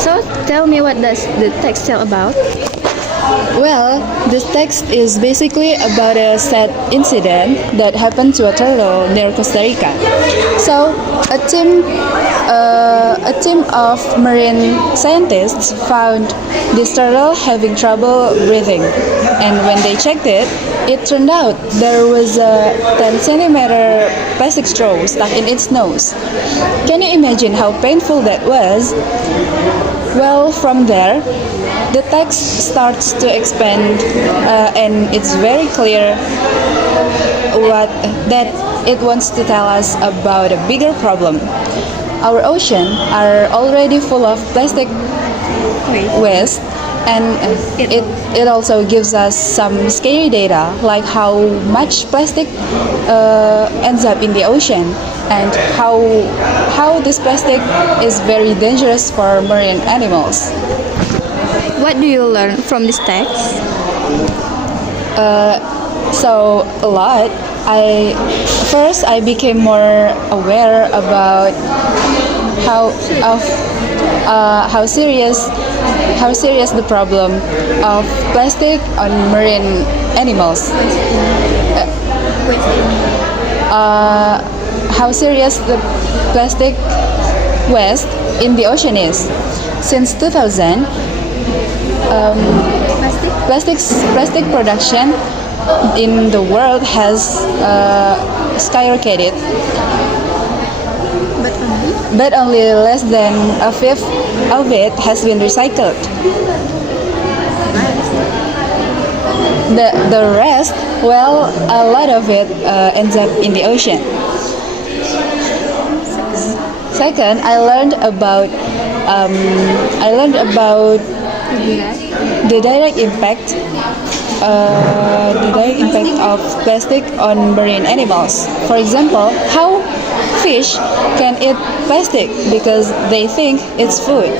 So tell me, what does the text tell about? Well, this text is basically about a sad incident that happened to a turtle near Costa Rica. So, a team of marine scientists found this turtle having trouble breathing, and when they checked it, it turned out there was a 10 centimeter plastic straw stuck in its nose. Can you imagine how painful that was? Well, from there, the text starts to expand, and it's very clear that it wants to tell us about a bigger problem. Our oceans are already full of plastic waste, and it also gives us some scary data, like how much plastic ends up in the ocean, and how this plastic is very dangerous for marine animals. What do you learn from this text? So a lot. I became more aware about how serious the problem of plastic on marine animals. How serious the plastic waste in the ocean is. Since 2000, plastic production in the world has skyrocketed, but only less than a fifth of it has been recycled. The rest, well, a lot of it ends up in the ocean. Second, I learned about the direct impact of plastic on marine animals. For example, how fish can eat plastic because they think it's food,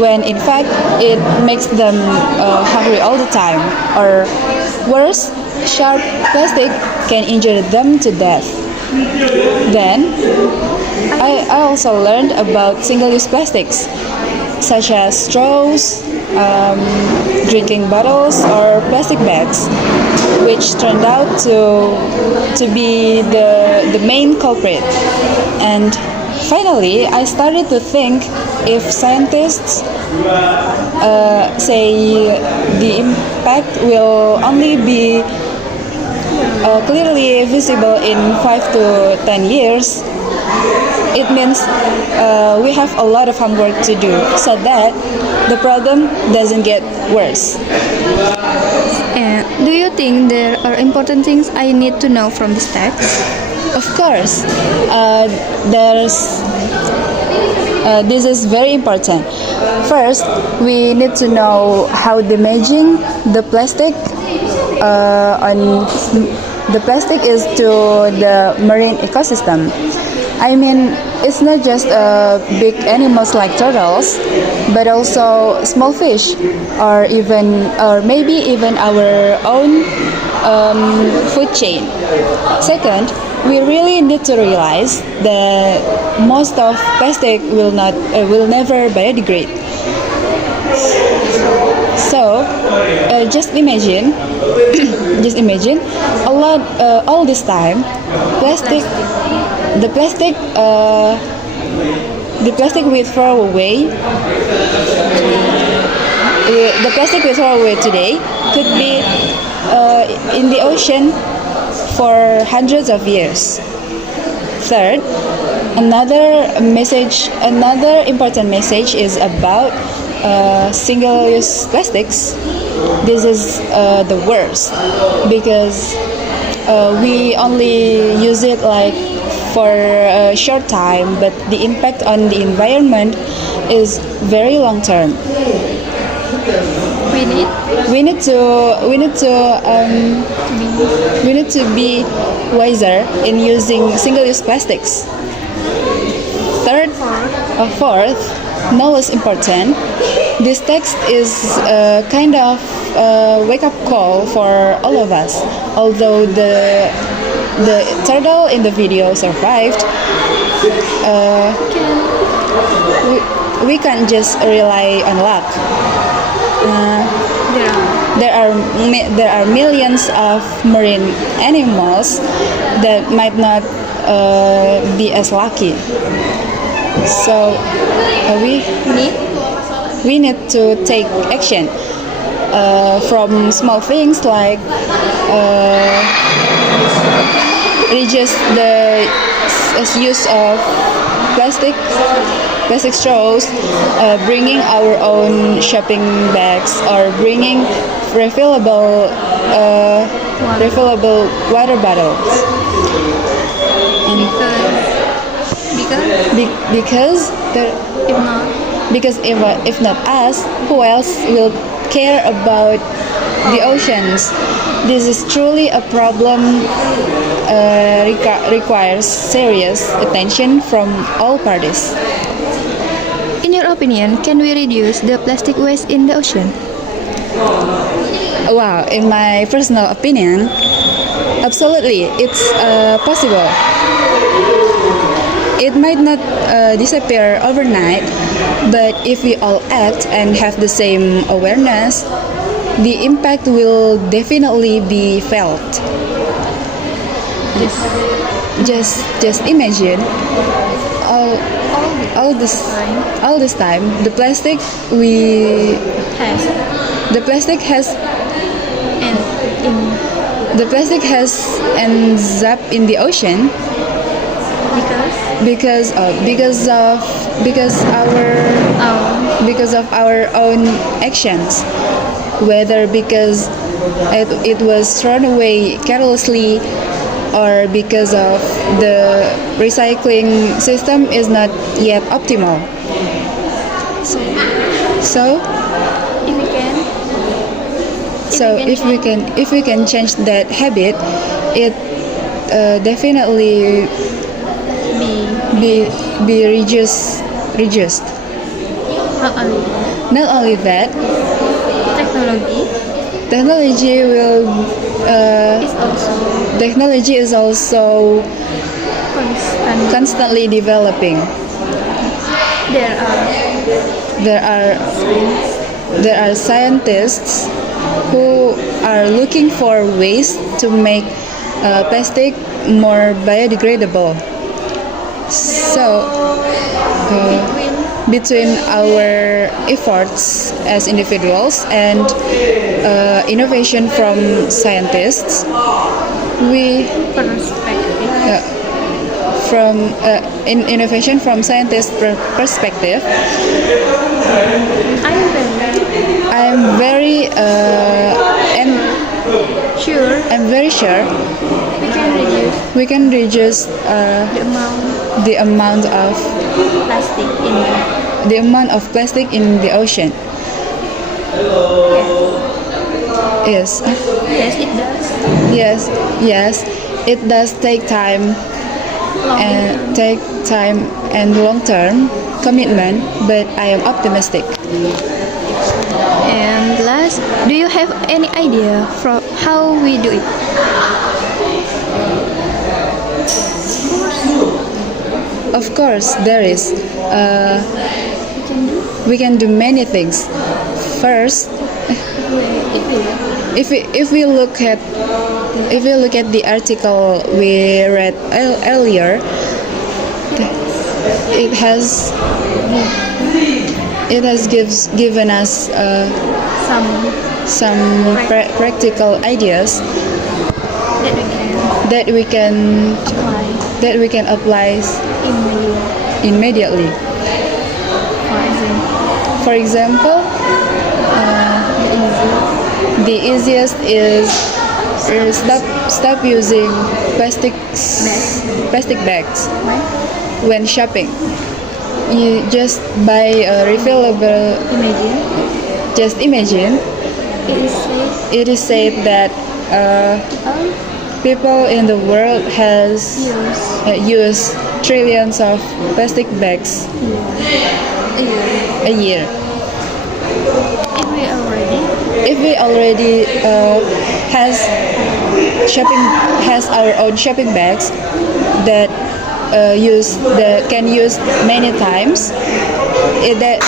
when in fact it makes them hungry all the time. Or worse, sharp plastic can injure them to death. Then, I also learned about single-use plastics, such as straws, drinking bottles, or plastic bags, which turned out to be the main culprit. And finally, I started to think, if scientists say the impact will only be clearly visible in 5 to 10 years, it means we have a lot of homework to do so that the problem doesn't get worse. And do you think there are important things I need to know from this text? Of course, this is very important. First, we need to know how damaging the plastic is to the marine ecosystem. I mean, it's not just big animals like turtles, but also small fish, or maybe even our own food chain. Second, we really need to realize that most of plastic will never biodegrade. So, just imagine all this time, the plastic we throw away today could be in the ocean for hundreds of years. Third, another important message is about single-use plastics. This is the worst, because we only use it like for a short time, but the impact on the environment is very long term. We need to be wiser in using single-use plastics. Fourth, no less important, this text is a kind of wake-up call for all of us. Although the turtle in the video survived, we can't just rely on luck. There are millions of marine animals that might not be as lucky. So we need to take action from small things like reduce the use of plastic straws, bringing our own shopping bags, or bringing refillable water bottles. Because if not us, who else will care about the oceans? This is truly a problem requires serious attention from all parties. In your opinion, can we reduce the plastic waste in the ocean? Wow, in my personal opinion, absolutely, it's possible. It might not disappear overnight, but if we all act and have the same awareness, the impact will definitely be felt. Just imagine all this time the plastic has ends up in the ocean because of our own actions, whether because it was thrown away carelessly or because of the recycling system is not yet optimal. If we can change that habit, it definitely be reduced. Not only that, technology is also constantly developing. There are scientists who are looking for ways to make plastic more biodegradable. So, between our efforts as individuals and innovation from scientists, innovation from scientist perspective, I'm very sure we can reduce the amount of plastic in the ocean. Yes, it does. Yes, it does take time and long-term commitment, but I am optimistic. And last, do you have any idea for how we do it? Of course, there is. We can do many things. First, if we look at the article we read earlier, it has given us some practical ideas that we can apply immediately. For example, the easiest is stop using plastic bags when shopping. You just buy a refillable. Just imagine. It is said that people in the world has used trillions of plastic bags a year. If we already has our own shopping bags that can use many times, that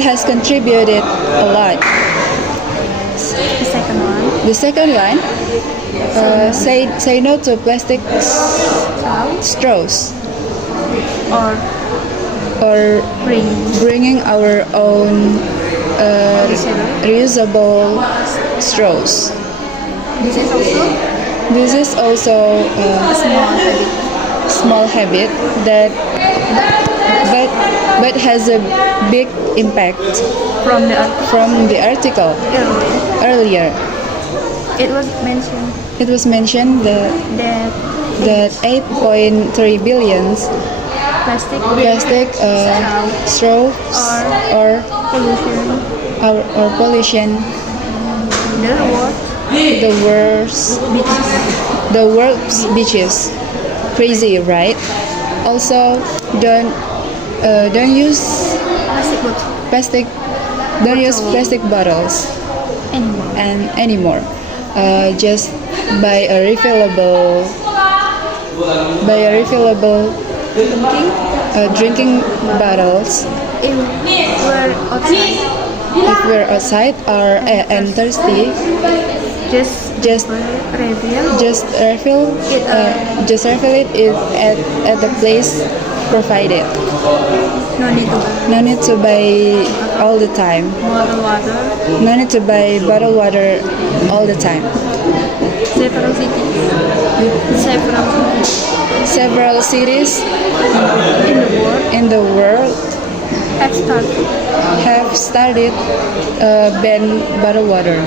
has contributed a lot. The second one. The second one, say no to plastic straws, Or or bring bringing our own reusable straws. this is also This is also a small habit small habit that but has a big impact from the article from the article earlier. earlier. It was mentioned It was mentioned that that 8.3 billion plastic straws or pollution pollution the world the world's beaches the world's beaches. Crazy, right? Also, don't use plastic bottle plastic plastic bottles anymore. Just buy a refillable drinking bottles if we're outside. if we're outside or and thirsty. Just Reveal just refill it at the place provided. no need to buy No need to buy all the time. bottled water. No need to buy bottled water all the time. Several cities Several cities in the world in the world have started have started ban bottled water.